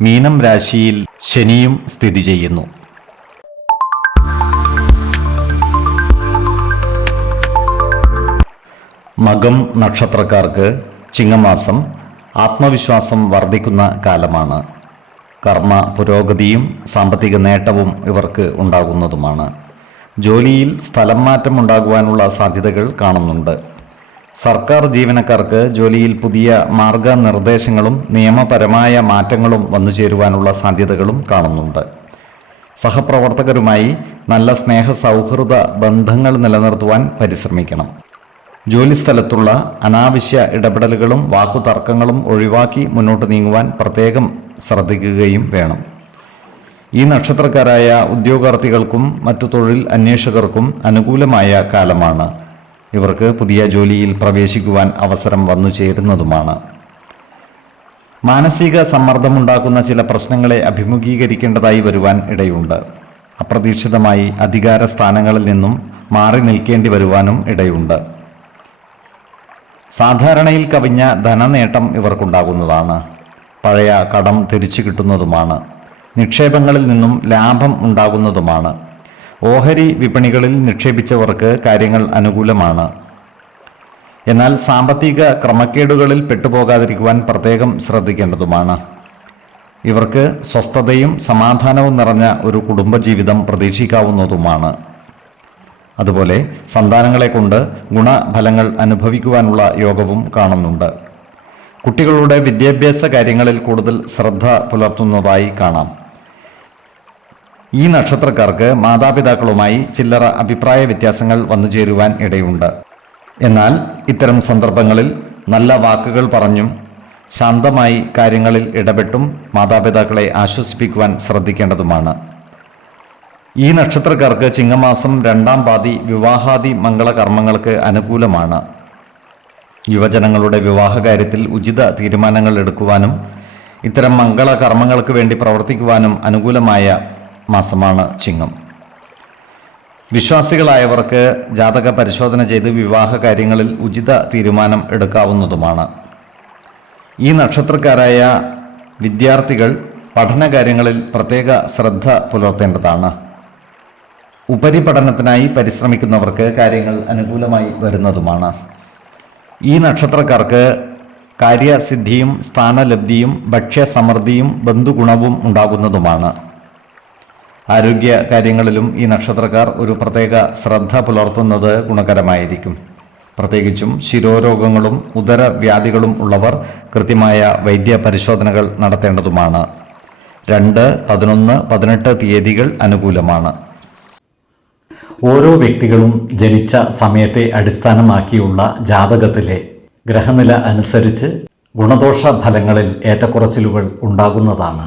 മീനം രാശിയിൽ ശനിയും സ്ഥിതി ചെയ്യുന്നു. മകം നക്ഷത്രക്കാർക്ക് ചിങ്ങമാസം ആത്മവിശ്വാസം വർദ്ധിക്കുന്ന കാലമാണ്. കർമ്മ പുരോഗതിയും സാമ്പത്തിക നേട്ടവും ഇവർക്ക് ഉണ്ടാകുന്നതുമാണ്. ജോലിയിൽ സ്ഥലം മാറ്റം ഉണ്ടാകുവാനുള്ള സാധ്യതകൾ കാണുന്നുണ്ട്. സർക്കാർ ജീവനക്കാർക്ക് ജോലിയിൽ പുതിയ മാർഗനിർദ്ദേശങ്ങളും നിയമപരമായ മാറ്റങ്ങളും വന്നു ചേരുവാനുള്ള സാധ്യതകളും കാണുന്നുണ്ട്. സഹപ്രവർത്തകരുമായി നല്ല സ്നേഹ സൗഹൃദ ബന്ധങ്ങൾ നിലനിർത്തുവാൻ പരിശ്രമിക്കണം. ജോലിസ്ഥലത്തുള്ള അനാവശ്യ ഇടപെടലുകളും വാക്കുതർക്കങ്ങളും ഒഴിവാക്കി മുന്നോട്ട് നീങ്ങുവാൻ പ്രത്യേകം ശ്രദ്ധിക്കുകയും വേണം. ഈ നക്ഷത്രക്കാരായ ഉദ്യോഗാർത്ഥികൾക്കും മറ്റു തൊഴിൽ അന്വേഷകർക്കും അനുകൂലമായ കാലമാണ്. ഇവർക്ക് പുതിയ ജോലിയിൽ പ്രവേശിക്കുവാൻ അവസരം വന്നു ചേരുന്നതുമാണ്. മാനസിക സമ്മർദ്ദമുണ്ടാക്കുന്ന ചില പ്രശ്നങ്ങളെ അഭിമുഖീകരിക്കേണ്ടതായി വരുവാൻ ഇടയുണ്ട്. അപ്രതീക്ഷിതമായി അധികാര സ്ഥാനങ്ങളിൽ നിന്നും മാറി നിൽക്കേണ്ടി വരുവാനും ഇടയുണ്ട്. സാധാരണയിൽ കവിഞ്ഞ ധനനേട്ടം ഇവർക്കുണ്ടാകുന്നതാണ്. പഴയ കടം തിരിച്ചു കിട്ടുന്നതുമാണ്. നിക്ഷേപങ്ങളിൽ നിന്നും ലാഭം ഉണ്ടാകുന്നതുമാണ്. ഓഹരി വിപണികളിൽ നിക്ഷേപിച്ചവർക്ക് കാര്യങ്ങൾ അനുകൂലമാണ്. എന്നാൽ സാമ്പത്തിക ക്രമക്കേടുകളിൽ പെട്ടുപോകാതിരിക്കുവാൻ പ്രത്യേകം ശ്രദ്ധിക്കേണ്ടതുമാണ്. ഇവർക്ക് സ്വസ്ഥതയും സമാധാനവും നിറഞ്ഞ ഒരു കുടുംബജീവിതം പ്രതീക്ഷിക്കാവുന്നതുമാണ്. അതുപോലെ സന്താനങ്ങളെ കൊണ്ട് ഗുണഫലങ്ങൾ അനുഭവിക്കുവാനുള്ള യോഗവും കാണുന്നുണ്ട്. കുട്ടികളുടെ വിദ്യാഭ്യാസ കാര്യങ്ങളിൽ കൂടുതൽ ശ്രദ്ധ പുലർത്തുന്നതായി കാണാം. ഈ നക്ഷത്രക്കാർക്ക് മാതാപിതാക്കളുമായി ചില്ലറ അഭിപ്രായ വ്യത്യാസങ്ങൾ വന്നു ചേരുവാൻ ഇടയുണ്ട്. എന്നാൽ ഇത്തരം സന്ദർഭങ്ങളിൽ നല്ല വാക്കുകൾ പറഞ്ഞും ശാന്തമായി കാര്യങ്ങളിൽ ഇടപെട്ടും മാതാപിതാക്കളെ ആശ്വസിപ്പിക്കുവാൻ ശ്രദ്ധിക്കേണ്ടതുമാണ്. ഈ നക്ഷത്രക്കാർക്ക് ചിങ്ങമാസം രണ്ടാം പാതി വിവാഹാദി മംഗളകർമ്മങ്ങൾക്ക് അനുകൂലമാണ്. യുവജനങ്ങളുടെ വിവാഹകാര്യത്തിൽ ഉചിത തീരുമാനങ്ങൾ എടുക്കുവാനും ഇത്തരം മംഗളകർമ്മങ്ങൾക്ക് വേണ്ടി പ്രവർത്തിക്കുവാനും അനുകൂലമായ മാസമാണ് ചിങ്ങം. വിശ്വാസികളായവർക്ക് ജാതക പരിശോധന ചെയ്ത് വിവാഹ കാര്യങ്ങളിൽ ഉചിത തീരുമാനം എടുക്കാവുന്നതുമാണ്. ഈ നക്ഷത്രക്കാരായ വിദ്യാർത്ഥികൾ പഠനകാര്യങ്ങളിൽ പ്രത്യേക ശ്രദ്ധ പുലർത്തേണ്ടതാണ്. ഉപരിപഠനത്തിനായി പരിശ്രമിക്കുന്നവർക്ക് കാര്യങ്ങൾ അനുകൂലമായി വരുന്നതുമാണ്. ഈ നക്ഷത്രക്കാർക്ക് കാര്യസിദ്ധിയും സ്ഥാനലബ്ധിയും ഭക്ഷ്യസമൃദ്ധിയും ബന്ധുഗുണവും ഉണ്ടാകുന്നതുമാണ്. ആരോഗ്യ കാര്യങ്ങളിലും ഈ നക്ഷത്രക്കാർ ഒരു പ്രത്യേക ശ്രദ്ധ പുലർത്തുന്നത് ഗുണകരമായിരിക്കും. പ്രത്യേകിച്ചും ശിരോരോഗങ്ങളും ഉദരവ്യാധികളും ഉള്ളവർ കൃത്യമായ വൈദ്യ പരിശോധനകൾ നടത്തേണ്ടതുമാണ്. രണ്ട് പതിനൊന്ന് പതിനെട്ട് തീയതികൾ അനുകൂലമാണ്. ഓരോ വ്യക്തികളും ജനിച്ച സമയത്തെ അടിസ്ഥാനമാക്കിയുള്ള ജാതകത്തിലെ ഗ്രഹനില അനുസരിച്ച് ഗുണദോഷ ഫലങ്ങളിൽ ഏറ്റക്കുറച്ചിലുകൾ ഉണ്ടാകുന്നതാണ്.